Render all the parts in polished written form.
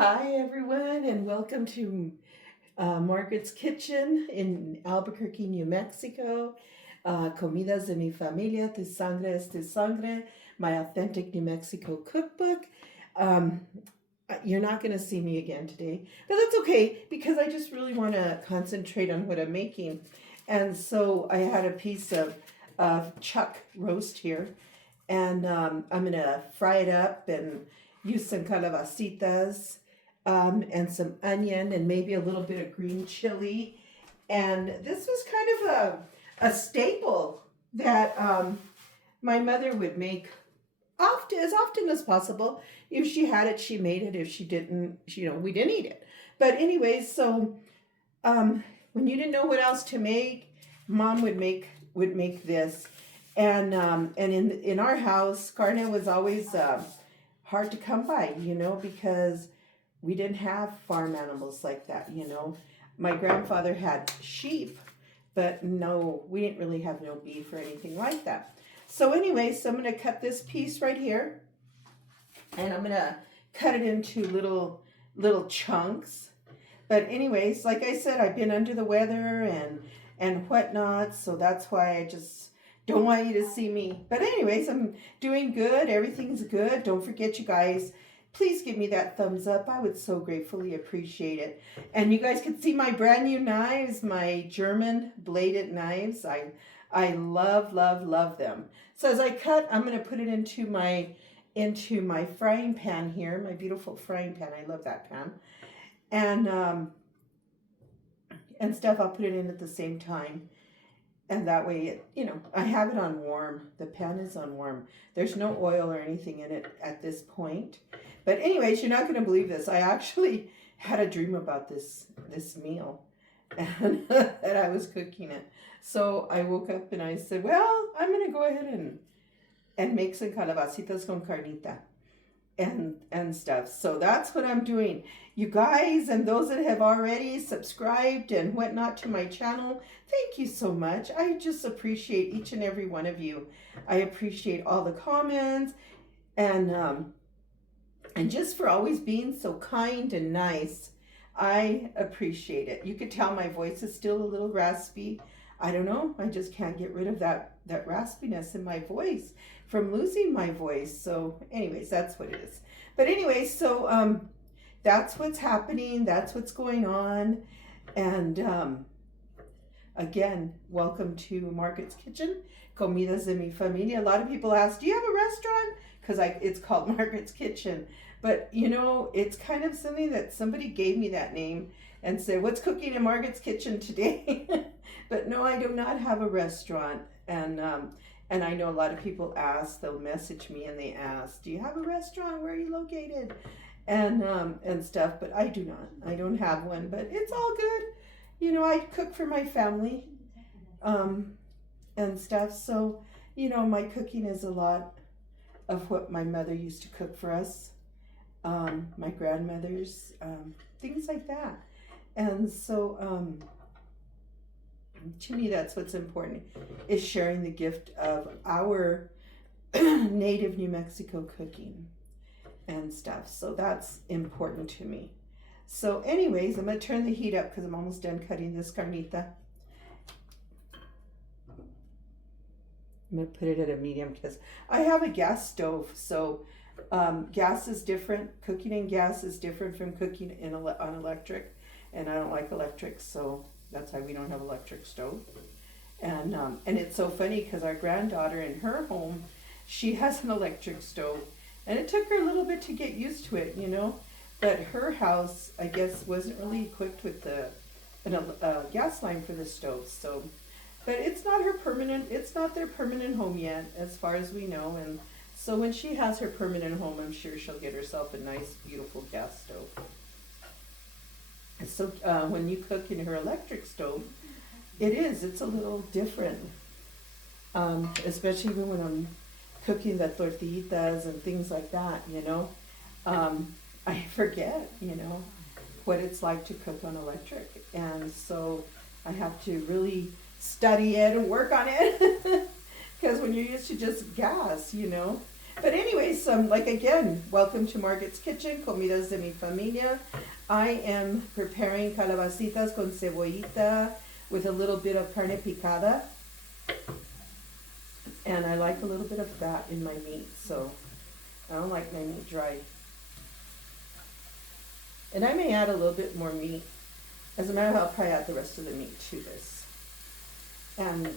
Hi, everyone, and welcome to Margaret's Kitchen in Albuquerque, New Mexico. Comidas De Mi Familia, Tu Sangre es Tu Sangre, my authentic New Mexico cookbook. Um, you're not going to see me again today, but that's okay because I just really want to concentrate on what I'm making. And so I had a piece of chuck roast here, and I'm going to fry it up and use some calabasitas and some onion and maybe a little bit of green chili. And this was kind of a staple that my mother would make as often as possible. If she had it, she made it. If she didn't, we didn't eat it. But anyways, so when you didn't know what else to make, mom would make this. And in our house, carne was always hard to come by, because we didn't have farm animals like that. My grandfather had sheep, but no, we didn't really have no beef or anything like that. So anyway, so I'm going to cut this piece right here, and I'm going to cut it into little chunks. But anyways, like I said, I've been under the weather and whatnot, so that's why I just don't want you to see me. But anyways, I'm doing good. Everything's good. Don't forget, you guys, please give me that thumbs up. I would so gratefully appreciate it. And you guys can see my brand new knives, my German bladed knives. I love, love, love them. So as I cut, I'm going to put it into my frying pan here, my beautiful frying pan. I love that pan. And stuff, I'll put it in at the same time. And that way, I have it on warm. The pan is on warm. There's no oil or anything in it at this point. But anyways, you're not going to believe this. I actually had a dream about this meal, and that I was cooking it. So I woke up and I said, well, I'm going to go ahead and make some calabasitas con carnita and stuff. So that's what I'm doing. You guys and those that have already subscribed and whatnot to my channel, thank you so much. I just appreciate each and every one of you. I appreciate all the comments and just for always being so kind and nice. I appreciate it. You could tell my voice is still a little raspy. I don't know. I just can't get rid of that raspiness in my voice from losing my voice. So anyways, that's what it is. But anyways, so that's what's happening. That's what's going on. And again, welcome to Margaret's Kitchen, Comidas De Mi Familia. A lot of people ask, do you have a restaurant? Because it's called Margaret's Kitchen. But, it's kind of something that somebody gave me that name and said, what's cooking in Margaret's Kitchen today? But no, I do not have a restaurant. And I know a lot of people ask, they'll message me and they ask, do you have a restaurant? Where are you located? And stuff, but I do not. I don't have one, but it's all good. I cook for my family and stuff. So, my cooking is a lot of what my mother used to cook for us, my grandmothers, things like that. And so, to me, that's what's important, is sharing the gift of our native New Mexico cooking and stuff. So that's important to me. So anyways, I'm going to turn the heat up because I'm almost done cutting this carnita. I'm going to put it at a medium because I have a gas stove. So gas is different. Cooking in gas is different from cooking on electric. And I don't like electric, so that's why we don't have electric stove. And it's so funny because our granddaughter in her home, she has an electric stove. And it took her a little bit to get used to it, But her house, I guess, wasn't really equipped with a gas line for the stove. So, but it's not their permanent home yet, as far as we know. And so when she has her permanent home, I'm sure she'll get herself a nice, beautiful gas stove. So when you cook in her electric stove, it's a little different, especially when I'm cooking the tortillitas and things like that, I forget, what it's like to cook on electric. And so I have to really study it and work on it because when you're used to just gas, But anyways, like again, welcome to Margaret's Kitchen, Comidas De Mi Familia. I am preparing calabasitas con cebollita with a little bit of carne picada. And I like a little bit of fat in my meat, so I don't like my meat dry. And I may add a little bit more meat. As a matter of fact, I'll probably add the rest of the meat to this and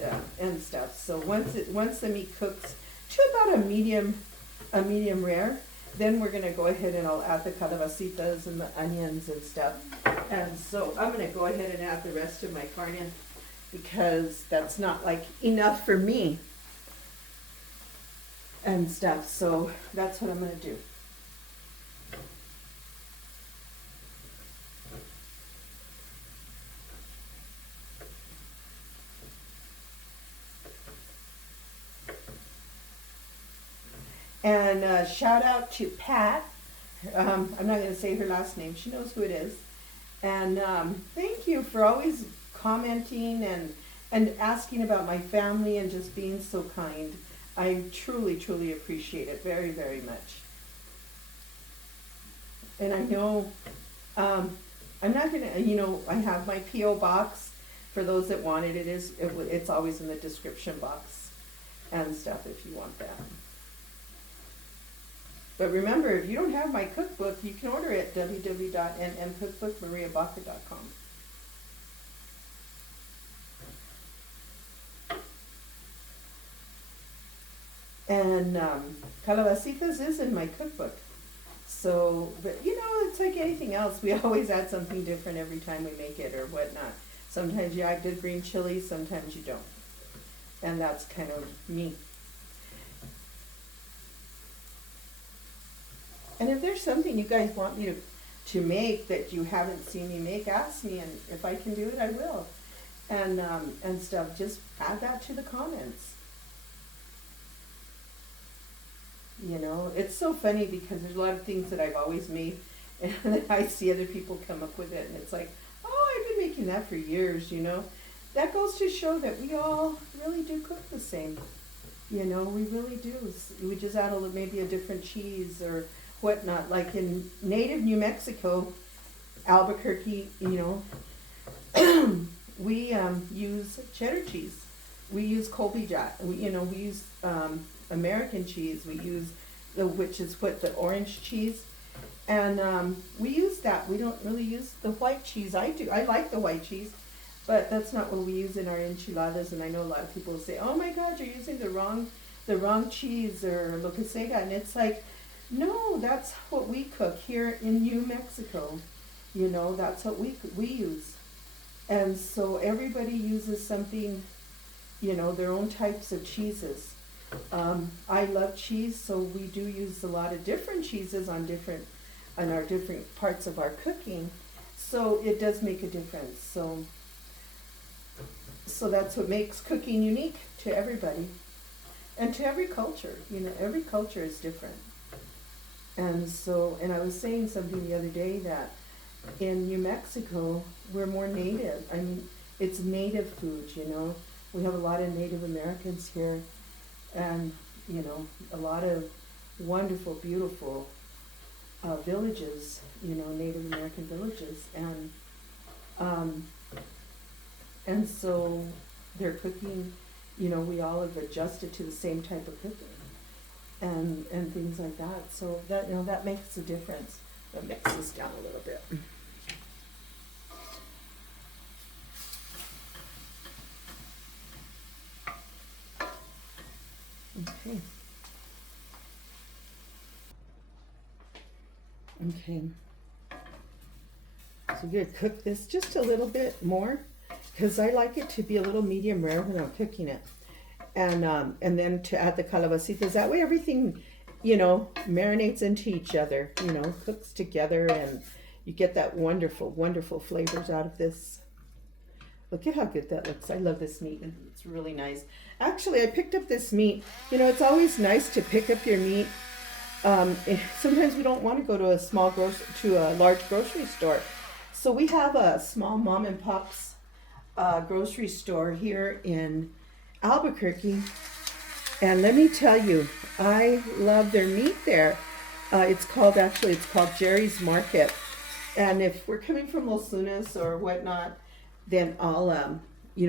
stuff. So once the meat cooks to about a medium rare, then we're gonna go ahead and I'll add the calabasitas and the onions and stuff. And so I'm gonna go ahead and add the rest of my carne because that's not like enough for me and stuff. So that's what I'm gonna do. And shout out to Pat. I'm not going to say her last name. She knows who it is. And thank you for always commenting and asking about my family and just being so kind. I truly, truly appreciate it very, very much. And I know I'm not going to, I have my P.O. box for those that want it. It's always in the description box and stuff if you want that. But remember, if you don't have my cookbook, you can order it at www.nmcookbookmariabaca.com. And Calabasitas is in my cookbook. So, but it's like anything else. We always add something different every time we make it or whatnot. Sometimes you add good green chili, sometimes you don't. And that's kind of me. And if there's something you guys want me to make that you haven't seen me make, ask me, and if I can do it, I will. And stuff, just add that to the comments. It's so funny because there's a lot of things that I've always made, and then I see other people come up with it, and it's like, oh, I've been making that for years, That goes to show that we all really do cook the same. We really do. We just add maybe a different cheese or whatnot. Like in native New Mexico, Albuquerque, we use cheddar cheese. We use Colby Jack. We use American cheese. We use which is the orange cheese, and we use that. We don't really use the white cheese. I do. I like the white cheese, but that's not what we use in our enchiladas. And I know a lot of people say, "Oh my God, you're using the wrong cheese or lo que sea," and it's like, no, that's what we cook here in New Mexico. That's what we use. And so everybody uses something, their own types of cheeses. I love cheese, so we do use a lot of different cheeses on our different parts of our cooking. So it does make a difference. So that's what makes cooking unique to everybody. And to every culture, every culture is different. And I was saying something the other day that in New Mexico, we're more native. I mean, it's native food, We have a lot of Native Americans here and, a lot of wonderful, beautiful villages, Native American villages. And so their cooking, we all have adjusted to the same type of cooking. And things like that. So that that makes a difference. I'll mix this down a little bit. Okay. Okay. So we're gonna cook this just a little bit more because I like it to be a little medium rare when I'm cooking it. And then to add the calabasitas. That way everything, marinates into each other, cooks together, and you get that wonderful, wonderful flavors out of this. Look at how good that looks. I love this meat. It's really nice. Actually, I picked up this meat. It's always nice to pick up your meat. Sometimes we don't want to go to a large grocery store. So we have a small mom and pop's grocery store here in Albuquerque, And let me tell you, I love their meat there. It's called Jerry's Market. And if we're coming from Los Lunas or whatnot, then I'll, I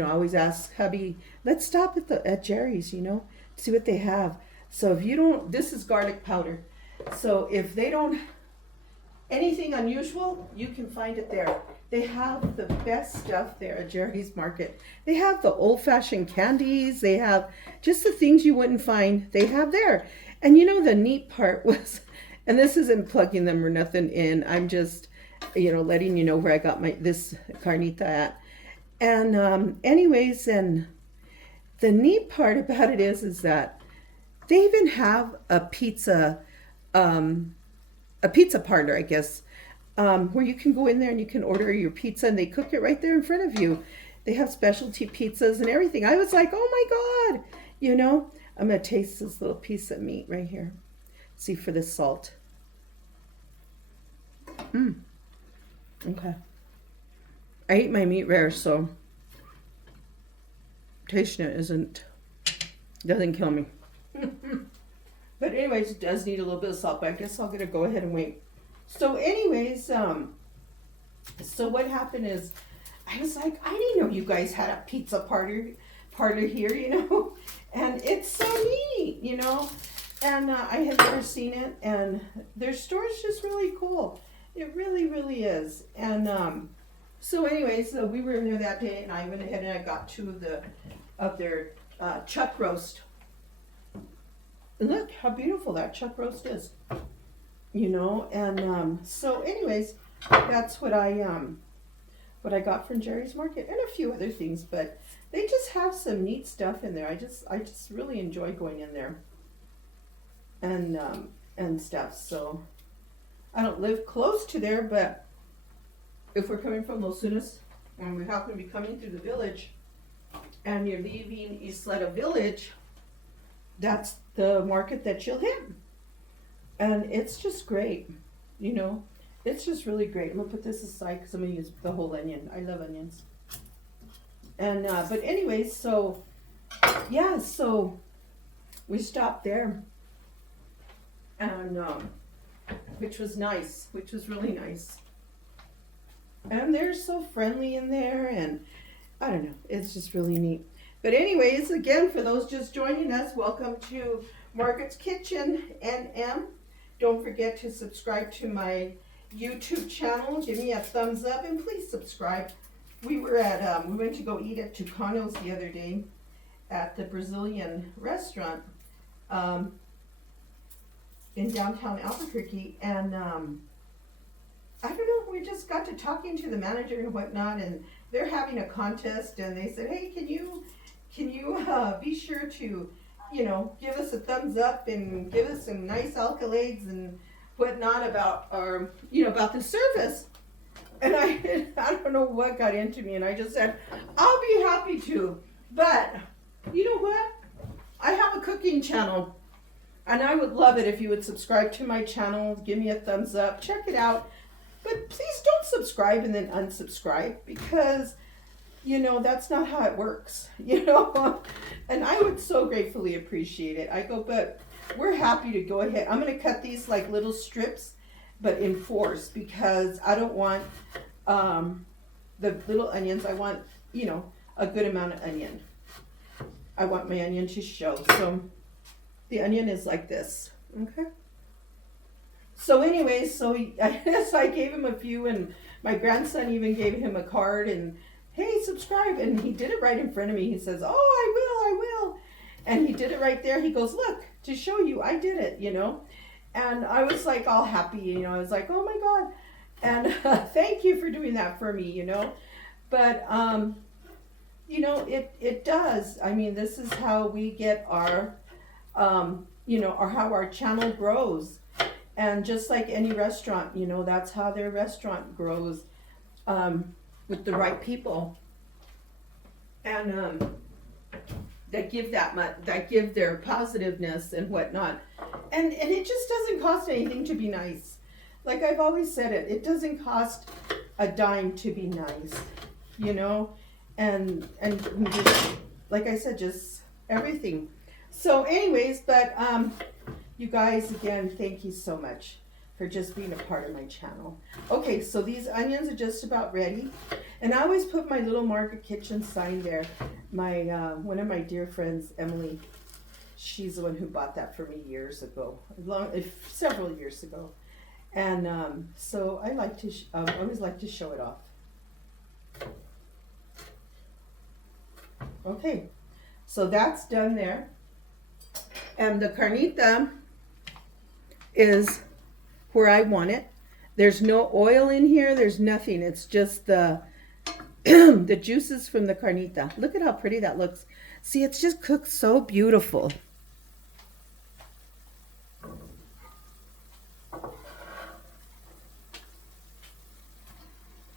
always ask hubby, let's stop at Jerry's, see what they have. So if you don't, this is garlic powder. So if they don't anything unusual, you can find it there. They have the best stuff there at Jerry's Market. They have the old-fashioned candies. They have just the things you wouldn't find. They have there. And the neat part was, and this isn't plugging them or nothing in. I'm just, letting you know where I got this carnita at. And anyways, and the neat part about it is that they even have a pizza parlor, I guess, where you can go in there and you can order your pizza and they cook it right there in front of you. They have specialty pizzas and everything. I was like, oh my God, I'm going to taste this little piece of meat right here. See for the salt. Okay. I eat my meat rare, so tasting it doesn't kill me. But anyways, it does need a little bit of salt, but I guess I'm gonna go ahead and wait. So anyways, so what happened is, I was like, I didn't know you guys had a pizza parlor here, and it's so neat, and I had never seen it, and their store is just really cool. It really, really is. And so anyways, so we were in there that day, and I went ahead and I got two of their chuck roast. Look how beautiful that chuck roast is, and so anyways, that's what I got from Jerry's Market and a few other things, but they just have some neat stuff in there. I just really enjoy going in there and stuff. So I don't live close to there, but if we're coming from Los Lunas and we happen to be coming through the village and you're leaving Isleta Village, that's the market that you'll hit. And it's just great, it's just really great. I'm gonna put this aside because I'm gonna use the whole onion. I love onions. And but anyways, so yeah, so we stopped there, and which was nice, which was really nice. And they're so friendly in there, and I don't know, it's just really neat. But anyways, again, for those just joining us, welcome to Margaret's Kitchen NM. Don't forget to subscribe to my YouTube channel. Give me a thumbs up and please subscribe. We went to go eat at Tucano's the other day at the Brazilian restaurant in downtown Albuquerque, and I don't know, we just got to talking to the manager and whatnot, and they're having a contest, and they said, hey, can you be sure to, give us a thumbs up and give us some nice accolades and whatnot about our, about the service. And I don't know what got into me, and I just said, I'll be happy to, but you know what? I have a cooking channel, and I would love it if you would subscribe to my channel, give me a thumbs up, check it out, but please don't subscribe and then unsubscribe, because that's not how it works, and I would so gratefully appreciate it. But we're happy to go ahead. I'm going to cut these like little strips, but in fours, because I don't want the little onions. I want, a good amount of onion. I want my onion to show. So the onion is like this, okay? So anyways, I gave him a few, and my grandson even gave him a card, and hey, subscribe, and he did it right in front of me. He says, oh, I will, and he did it right there. He goes, look, to show you, I did it, and I was like all happy, I was like, oh my God, and thank you for doing that for me, but it does. I mean, this is how we get our, or how our channel grows. And just like any restaurant, that's how their restaurant grows, with the right people, and that give their positiveness and whatnot, and it just doesn't cost anything to be nice. Like I've always said it doesn't cost a dime to be nice, and just, like I said, just everything. So anyways, but you guys, again, thank you so much for just being a part of my channel. Okay, so these onions are just about ready. And I always put my little Margaret Kitchen sign there. My one of my dear friends, Emily, she's the one who bought that for me years ago, several years ago. And so I like to, always like to show it off. Okay, so that's done there. And the carnita is where I want it. There's no oil in here, there's nothing. It's just the the juices from the carnita. Look at how pretty that looks. See, it's just cooked so beautiful.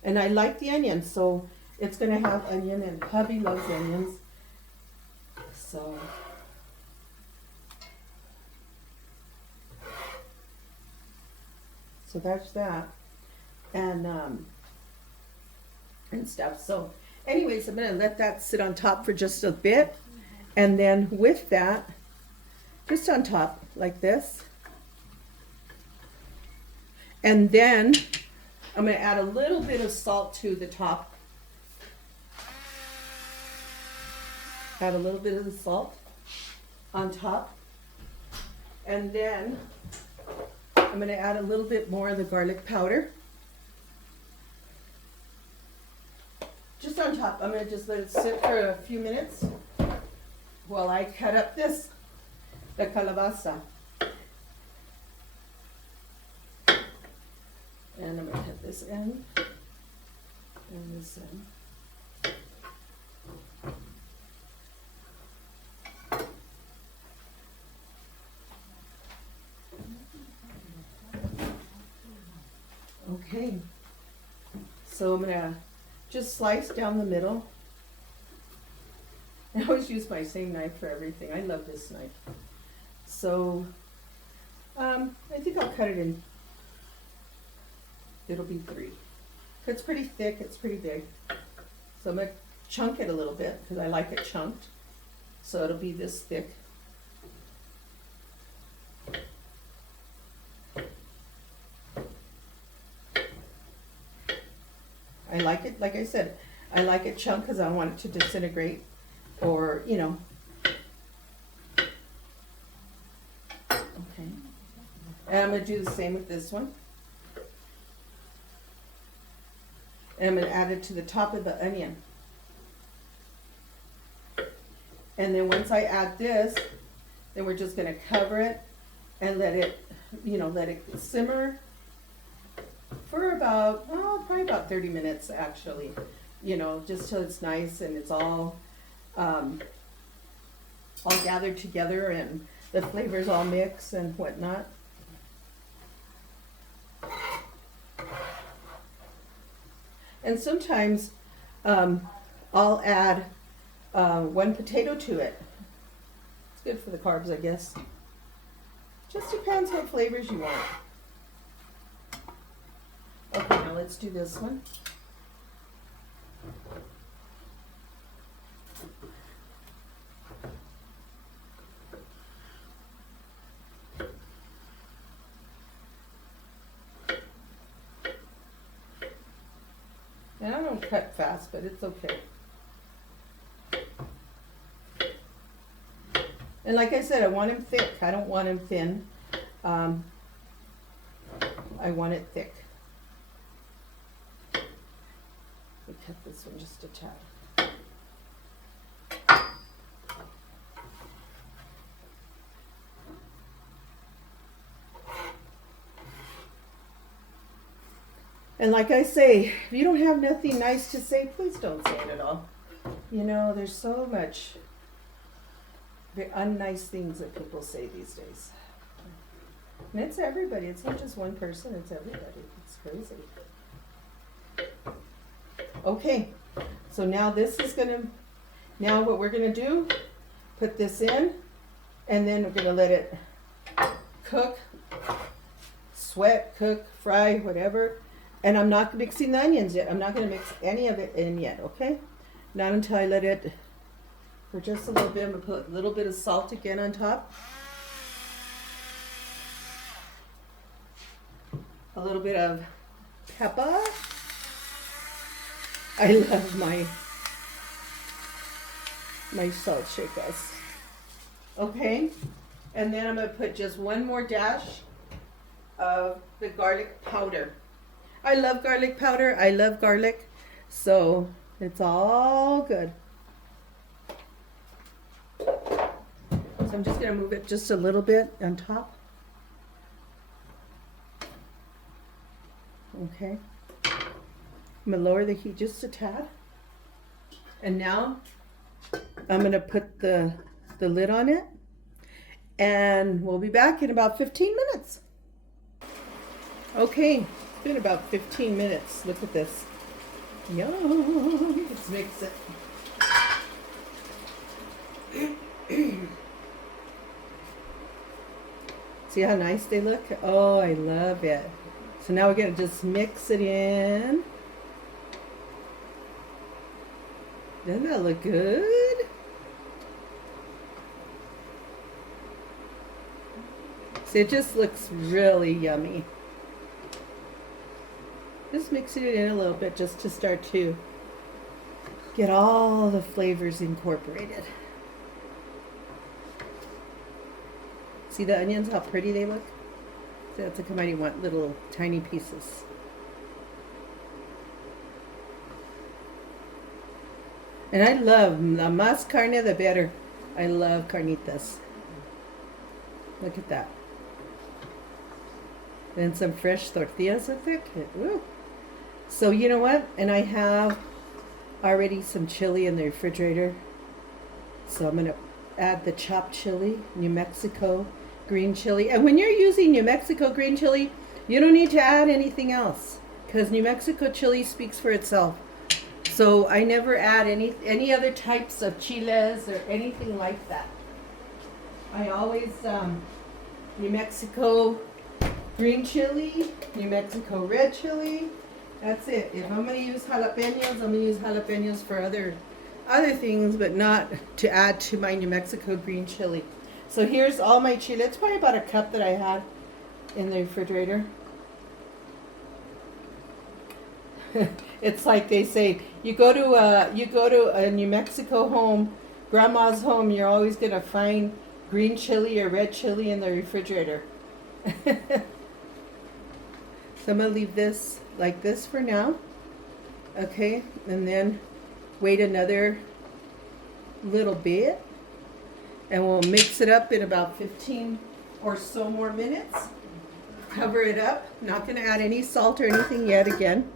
And I like the onions, so it's gonna have onion, and hubby loves onions. So that's that, and stuff. So anyways, I'm gonna let that sit on top for just a bit, and then with that, just on top like this, and then I'm gonna add a little bit of salt to the top. Add a little bit of the salt on top, and then I'm going to add a little bit more of the garlic powder. Just on top. I'm going to just let it sit for a few minutes while I cut up the calabasa. And I'm going to cut this end and this end. Okay, so I'm gonna just slice down the middle. I always use my same knife for everything. I love this knife. So I think I'll cut it in. It'll be 3. It's pretty thick, it's pretty big. So I'm gonna chunk it a little bit because I like it chunked. So it'll be this thick. I like it, like I said, I like it chunked because I want it to disintegrate, or, you know. Okay. And I'm going to do the same with this one. And I'm going to add it to the top of the onion. And then once I add this, then we're just going to cover it and let it, you know, let it simmer for about, probably about 30 minutes actually, you know, just till it's nice and it's all gathered together and the flavors all mix and whatnot. And sometimes I'll add 1 potato to it. It's good for the carbs, I guess. Just depends what flavors you want. Okay, now let's do this one. And I don't cut fast, but it's okay. And like I said, I want him thick. I don't want him thin. I want it thick. Let me cut this one just a tad. And like I say, if you don't have nothing nice to say, please don't say it at all. You know, there's so much unnice things that people say these days. And it's everybody. It's not just one person. It's everybody. It's crazy. Okay. So now this is going to, now what we're going to do, put this in, and then we're going to let it cook, sweat, cook, fry, whatever. And I'm not mixing the onions yet. I'm not going to mix any of it in yet, okay? Not until I let it for just a little bit. I'm going to put a little bit of salt again on top. A little bit of pepper. I love my salt shakers. Okay, and then I'm going to put just one more dash of the garlic powder. I love garlic powder. I love garlic, so it's all good. So I'm just going to move it just a little bit on top. Okay. I'm going to lower the heat just a tad. And now I'm going to put the lid on it. And we'll be back in about 15 minutes. Okay, it's been about 15 minutes. Look at this. Yum. Let's mix it. See how nice they look? Oh, I love it. So now we're going to just mix it in. Doesn't that look good? See, it just looks really yummy. Just mixing it in a little bit just to start to get all the flavors incorporated. See the onions, how pretty they look? So that's like I might want little tiny pieces. And I love, the más carne the better. I love carnitas. Look at that. And some fresh tortillas with it. Woo. So you know what? And I have already some chili in the refrigerator. So I'm going to add the chopped chili, New Mexico green chili. And when you're using New Mexico green chili, you don't need to add anything else because New Mexico chili speaks for itself. So I never add any other types of chiles or anything like that. I always New Mexico green chili, New Mexico red chili. That's it. If I'm going to use jalapenos, I'm going to use jalapenos for other things, but not to add to my New Mexico green chili. So here's all my chili. It's probably about a cup that I had in the refrigerator. It's like they say, you go to a New Mexico home, grandma's home, you're always going to find green chili or red chili in the refrigerator. So I'm going to leave this like this for now. Okay, and then wait another little bit. And we'll mix it up in about 15 or so more minutes. Cover it up. Not going to add any salt or anything yet again.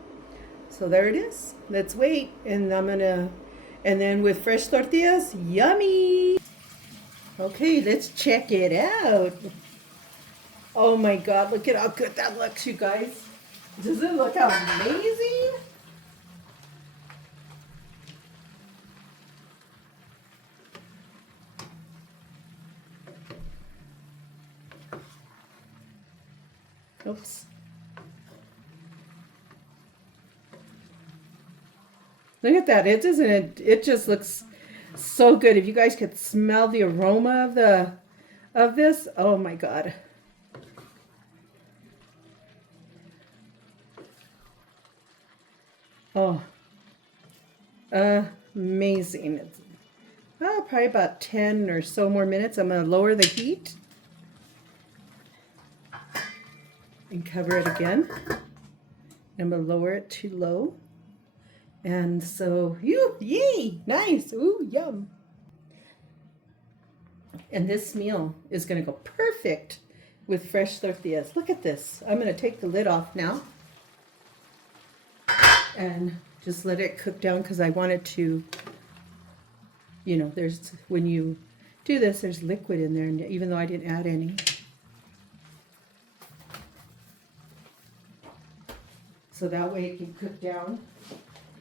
So there it is. Let's wait. And and then with fresh tortillas, yummy. Okay, let's check it out. Oh my God, look at how good that looks, you guys. Does it look amazing? Oops. Look at that. It just looks so good. If you guys could smell the aroma of this, oh my God. Oh, amazing. Probably about 10 or so more minutes. I'm going to lower the heat and cover it again. I'm going to lower it to low. And so, yay, nice, ooh, yum. And this meal is going to go perfect with fresh tortillas. Look at this. I'm going to take the lid off now and just let it cook down because I want it to, you know, when you do this, there's liquid in there, and even though I didn't add any. So that way it can cook down.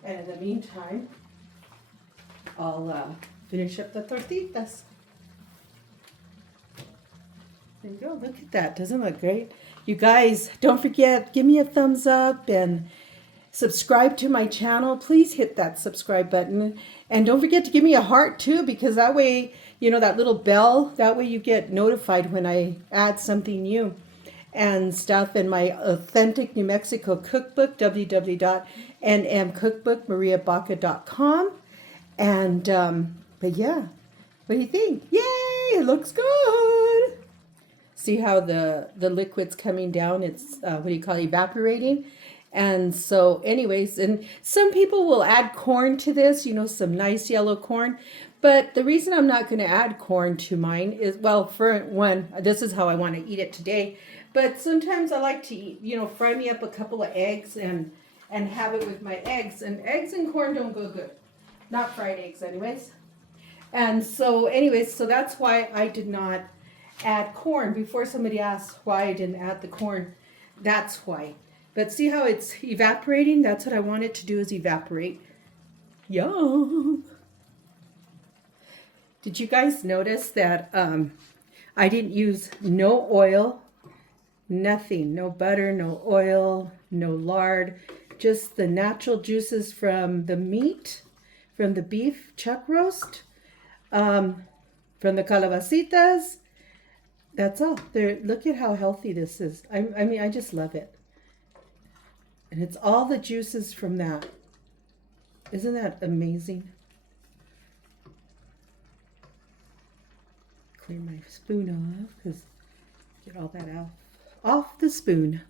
And in the meantime, I'll finish up the tortitas. There you go. Look at that. Doesn't it look great? You guys, don't forget, give me a thumbs up and subscribe to my channel, please hit that subscribe button. And don't forget to give me a heart too, because that way, you know, that little bell, that way you get notified when I add something new and stuff. In my authentic New Mexico cookbook, www.nmcookbookmariabaca.com. And, but yeah, what do you think? Yay, it looks good. See how the liquid's coming down? It's, what do you call it, evaporating? And so anyways, and some people will add corn to this, you know, some nice yellow corn. But the reason I'm not going to add corn to mine is, well, for one, this is how I want to eat it today. But sometimes I like to eat, you know, fry me up a couple of eggs and have it with my eggs. And eggs and corn don't go good. Not fried eggs anyways. And so anyways, so that's why I did not add corn. Before somebody asks why I didn't add the corn, that's why. But see how it's evaporating? That's what I want it to do, is evaporate. Yum. Did you guys notice that I didn't use no oil, nothing, no butter, no oil, no lard, just the natural juices from the meat, from the beef chuck roast, from the calabasitas. That's all. There. Look at how healthy this is. I mean, I just love it. And it's all the juices from that. Isn't that amazing? Clear my spoon off, because get all that out. Off the spoon.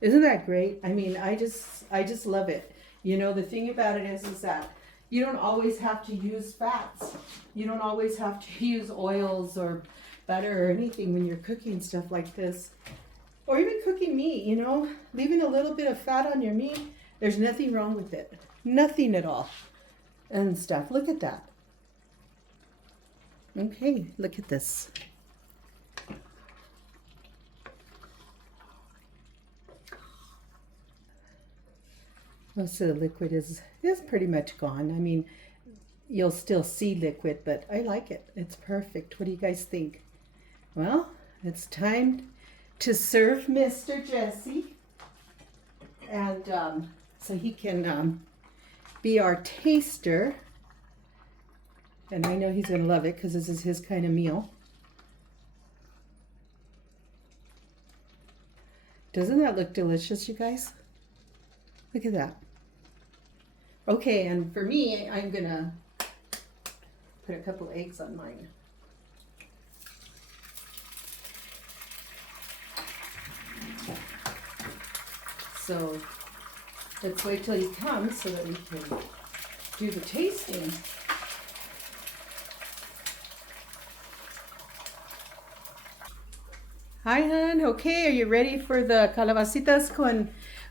Isn't that great? I mean, I just love it. You know, the thing about it is that you don't always have to use fats. You don't always have to use oils or butter or anything when you're cooking stuff like this. Or even cooking meat, you know, leaving a little bit of fat on your meat, there's nothing wrong with it. Nothing at all. And stuff. Look at that. Okay, look at this. Most of the liquid is pretty much gone. I mean, you'll still see liquid, but I like it. It's perfect. What do you guys think? Well, it's time to serve Mr. Jesse, and so he can be our taster. And I know he's going to love it, because this is his kind of meal. Doesn't that look delicious, you guys? Look at that. Okay, and for me, I'm going to put a couple eggs on mine. So let's wait till he comes so that we can do the tasting. Hi, hon. Okay, are you ready for the calabasitas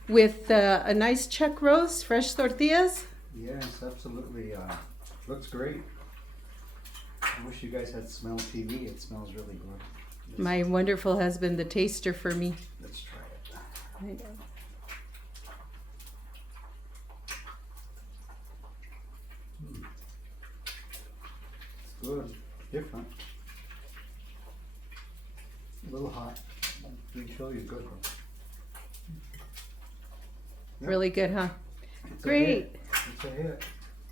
with a nice chuck roast, fresh tortillas? Yes, absolutely. Looks great. I wish you guys had smell TV. It smells really good. My wonderful husband, the taster for me. Let's try it. I know. It's good. Different. A little hot. Let me show you good. Yep. Really good, huh? It's Great. It's a hit.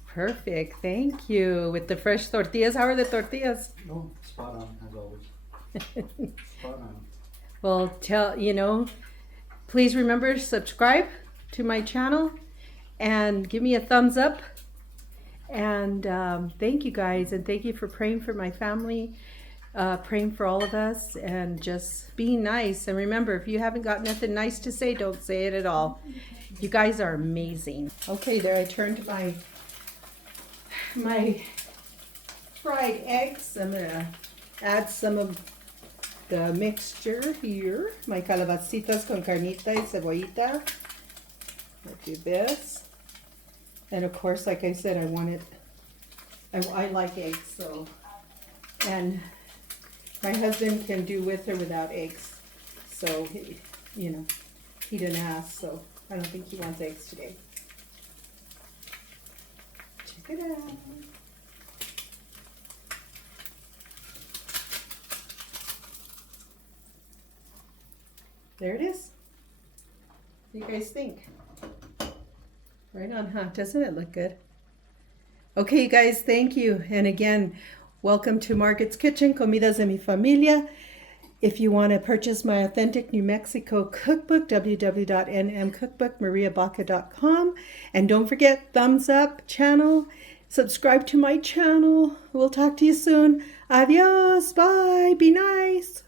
Perfect. Thank you. With the fresh tortillas. How are the tortillas? Oh, spot on, as always. Spot on. Well, please remember to subscribe to my channel and give me a thumbs up. And thank you guys, and thank you for praying for my family, praying for all of us, and just being nice. And remember, if you haven't got nothing nice to say, don't say it at all. You guys are amazing. Okay, there I turned my fried eggs. I'm gonna add some of the mixture here. My calabasitas con carnita y cebollita. I'll do this. And of course, like I said, I like eggs, so. And my husband can do with or without eggs. So, he didn't ask, so I don't think he wants eggs today. Check it out. There it is. What do you guys think? Right on, huh? Doesn't it look good? Okay, you guys, thank you. And again, welcome to Margaret's Kitchen, Comidas De Mi Familia. If you want to purchase my authentic New Mexico cookbook, www.nmcookbookmariabaca.com. And don't forget, thumbs up channel, subscribe to my channel. We'll talk to you soon. Adios, bye, be nice.